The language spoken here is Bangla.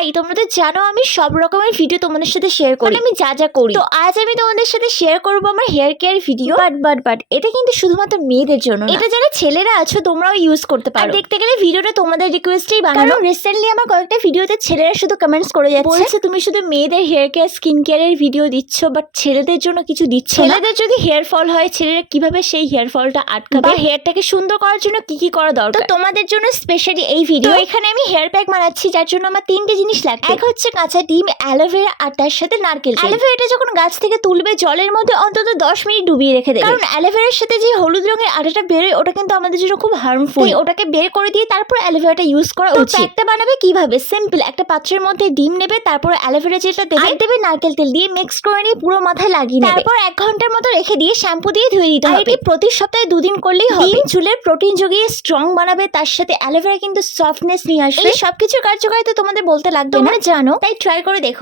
হাই তোমরা তো জানো আমি সব রকমের ভিডিও তোমাদের সাথে শেয়ার করি। আমি যা যা করি। তো আজ আমি তোমাদের সাথে শেয়ার করব আমার hair care video but but but এটা কিন্তু শুধুমাত্র মেয়েদের জন্য এটা যারা ছেলেরা আছো তোমরাও ইউজ করতে পারো। দেখতে গেলে ভিডিওটা তোমাদের রিকোয়েস্টেই বানানো। রিসেন্টলি আমার কয়েকটা ভিডিওতে ছেলেরা শুধু কমেন্টস করে যাচ্ছে। বলছে তুমি শুধু মেয়েদের হেয়ার কেয়ার স্কিন কেয়ারের ভিডিও দিচ্ছ বাট ছেলেদের জন্য কিছু দিচ্ছ ছেলেদের যদি হেয়ার ফল হয় ছেলেরা কীভাবে সেই হেয়ার ফলটা আটকাবে? বা হেয়ারটাকে সুন্দর করার জন্য কি কি করা দরকার? তোমাদের জন্য স্পেশালি এই ভিডিও এখানে আমি হেয়ার প্যাক বানাচ্ছি যার জন্য আমার তিনটে জিনিস লাগবে। এক হচ্ছে কাঁচা ডিম অ্যালোভেরা আর তার সাথে নারকেল অ্যালোভেরাটা যখন গাছ থেকে তুলবে জলের মধ্যে অন্তত দশ মিনিট ডুবিয়ে রেখে দেবে। কারণ অ্যালোভেরার সাথে যে হলুদ রঙের আটাটা বেরোয় ওটা কিন্তু আমাদের জন্য খুব হার্মফুল ওটাকে বের করে দিয়ে তারপর অ্যালোভেরাটা ইউজ করা উচিত। প্যাকটা বানাবে কীভাবে? সিম্পল একটা পাত্রের মধ্যে ডিম নেবে তারপর অ্যালোভেরা যেটা দেবে দেবে নারকেল তেল দিয়ে মিক্স করে নিয়ে পুরো মাথায় লাগিয়ে নেবে। তারপর এক ঘণ্টার মতো রেখে দিয়ে শ্যাম্পু দিয়ে ধুয়ে দিতে হবে। এটি প্রতি সপ্তাহে দুদিন করলেই হবে। ডিম চুলের প্রোটিন যোগিয়ে স্ট্রং বানাবে তার সাথে অ্যালোভেরা কিন্তু সফটনেস নিয়ে আসবে। সবকিছু কার্যকারিতা তোমাদের বলতে লাগবে না? জানো তাই ট্রাই করে দেখো।